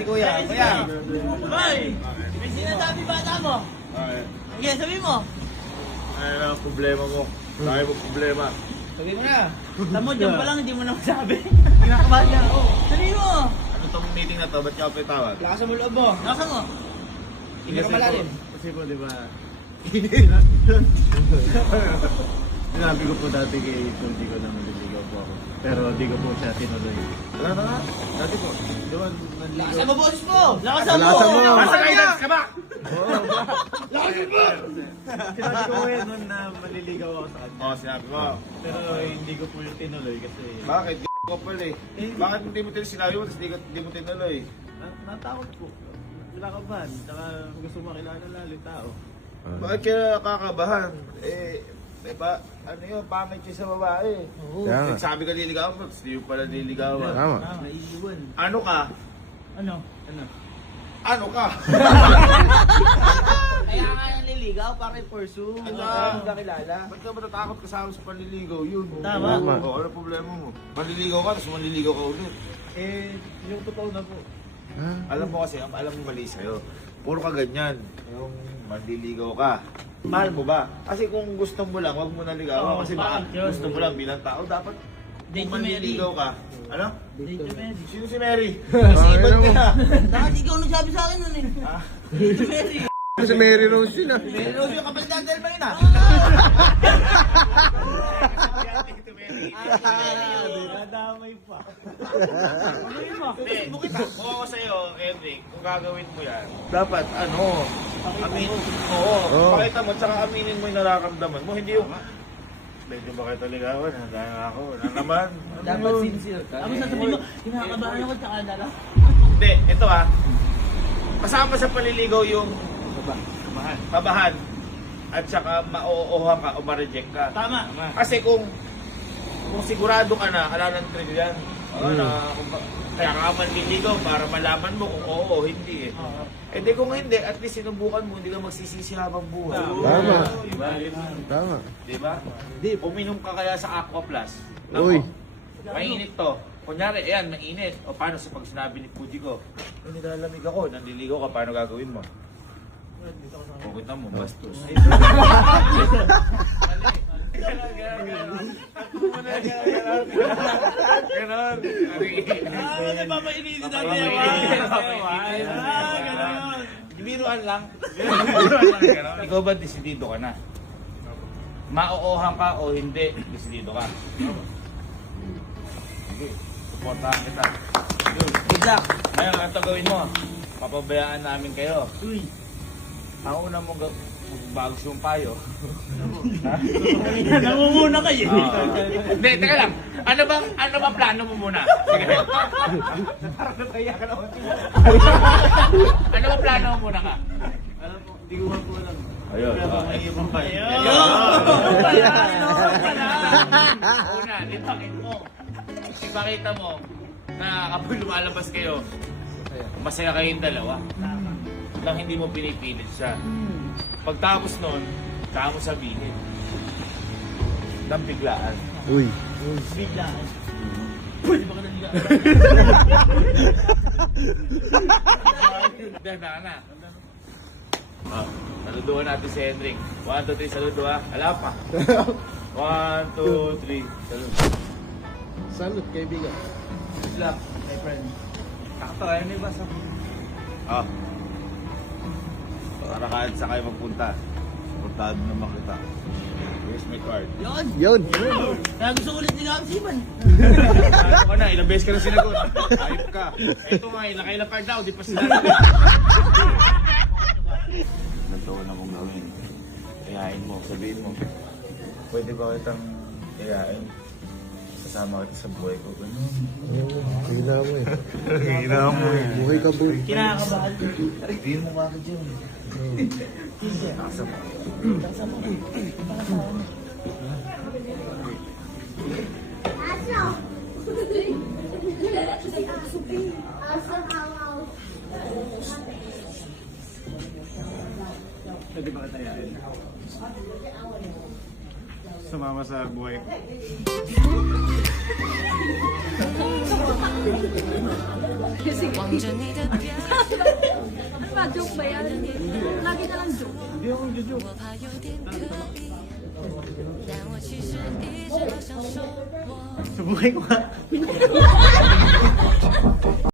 si Kuya. Kuya. Hoy! May sinasabi bata mo? Sige, sabi mo. Ano ang problema mo? Tayo mo problema. Sabi mo na. Tamo, dyan pa lang, hindi mo na masabi. Kinakabahan niya ako. Sabi mo. Ano tong meeting na to? Ba't ka pa tawag? Lakasan mo loob mo. Nasa mo? Hindi ka malalim. Kasi po, di ba? Sinabi ko po dati kay Tundi ko na maliligaw po ako. Pero di ko po siya tinuloy. Wala na nga. Dati po. Di ba, Lakasan nanligaw? mo boses mo. Lakasan mo! Lakasan mo! Nasa guidance ka ba? Sinabi ko ngayon nun na maliligaw ako sa kanya. Oo, sinabi mo. Pero hindi ko po yung tinuloy kasi Bakit? Ko pala eh. Bakit hindi mo sinabi mo, tapos hindi mo tinuloy? natakot po. Kinakabahan. Tsaka gusto makilala lalo yung tao. Bakit kaya kakabahan? Diba, ano yun, pangit yun sa babae. Kaya nga. Sabi ka liligawan mo, tapos hindi mo pala nililigawan. Tama. Naiiwan. Ano ka? Ano? Ano ka? Kaya nga naliligaw para i-pursue. Ano? Hindi ka kilala. Ba't ka matatakot kasama sa panliligaw? Yun. Tama. Oo, ano problema mo? Panliligaw ka, tapos manliligaw ka ulit. Yung totoo na po. Alam mo kasi, alam mo mali sa'yo. Puro ka ganyan. Yung manliligaw ka. Mahal mo ba? Kasi kung gusto mo lang, wag mo naligawan. Oo, Kasi baka bakit yun? gusto mo lang bilang tao, dapat Date kung to Mary. manliligaw ka. Ano? Date to Mary. Sino si Mary? Kasi iban ka na. Dapat ikaw nagsabi sa akin nun eh. Ah, Date to Mary. Si Mary Rose yun ah. Meron yung kapatid natin ba yun ah? Nadamay pa. Hindi, kung ako sa'yo, Henrik, kung gagawin mo yan, dapat ano, pakita mo, tsaka aminin mo yung nararamdaman mo, hindi yung, medyo ba kayo taligawan, handa na ako, na naman. Dapat sincere ka. Tapos sasabihin mo, kinakabahan ako tsaka dala. Hindi, ito kasama sa paliligaw yung kabahan, at saka ma-oohan ka o ma-reject ka. Tama. Kasi kung sigurado ka na, ala ng thrill yan. Kaya ka manliligaw para malaman mo kung oo o hindi eh. Eh di kung hindi, at least sinubukan mo, hindi ka magsisisi habang buhay. Tama. Diba? Tama. Diba? Hindi, uminom ka kaya sa Aqua Plus. Uy. Mainit to. Kunyari, ayan, mainit. O paano sa pag sinabi ni Puji ko, nilalamig ako, nanliligaw ka, paano gagawin mo? O kita mo, bastos. Ganon. Kasi papainitin natin yung ganon. Biruan lang. Ikaw ba desidido ka na? Maoohan ka o hindi, desidido ka. Sige, supportahan kita. Good luck. Ngayon, ang gawin mo, papabayaan namin kayo. Uy. Ang una mong bagos yung payo. Nangunguna kayo. Hindi, teka lang. Ano bang plano mo muna? Sige. Parang nataya ka naman. Ano bang plano mo muna ka? Alam po, hindi ko nga po alam. Ayun. May ibang pa. Una, ipakita mo na kapag lumalabas kayo, masaya kayong dalawa. Nang hindi mo pinipilit siya. Pagtapos nun, saka mo sabihin. Nang biglaan. Uy. Biglaan. Pwede ba ka naligaan? Dahil na. Saluduhan natin si Hendrik. 1, 2, 3, saludo ha. Ala pa. 1, 2, 3, saludo. Salute, kaibigan. Good luck, my friend. Sakto, ayun may basa. Ah. Para kahit sa kayo magpunta, supportado naman kita. Here's my card. Yun. Yun. Kaya gusto ko ulit nila ang siman. Ano ka na, ilang beses ka na sinagot. Ayop ka. Ito nga, nakailang card na ako, di pa sila. Nagtawa na mong gawin. Kayain mo, sabihin mo. Pwede ba kitang kayain? Kasama kita sa buhay ko. Hina mo eh. Hina mo eh. Buhay ka boy. Kinakabahan. Hindi mo makakad yun. Nakasama. Pwede ba katayain? sumama sa buhay ko. Sige. Ano ba? Joke ba yan? Lagi na lang joke. Hindi ako joke.但我其实一直好享受我 Sa buhay ko nga.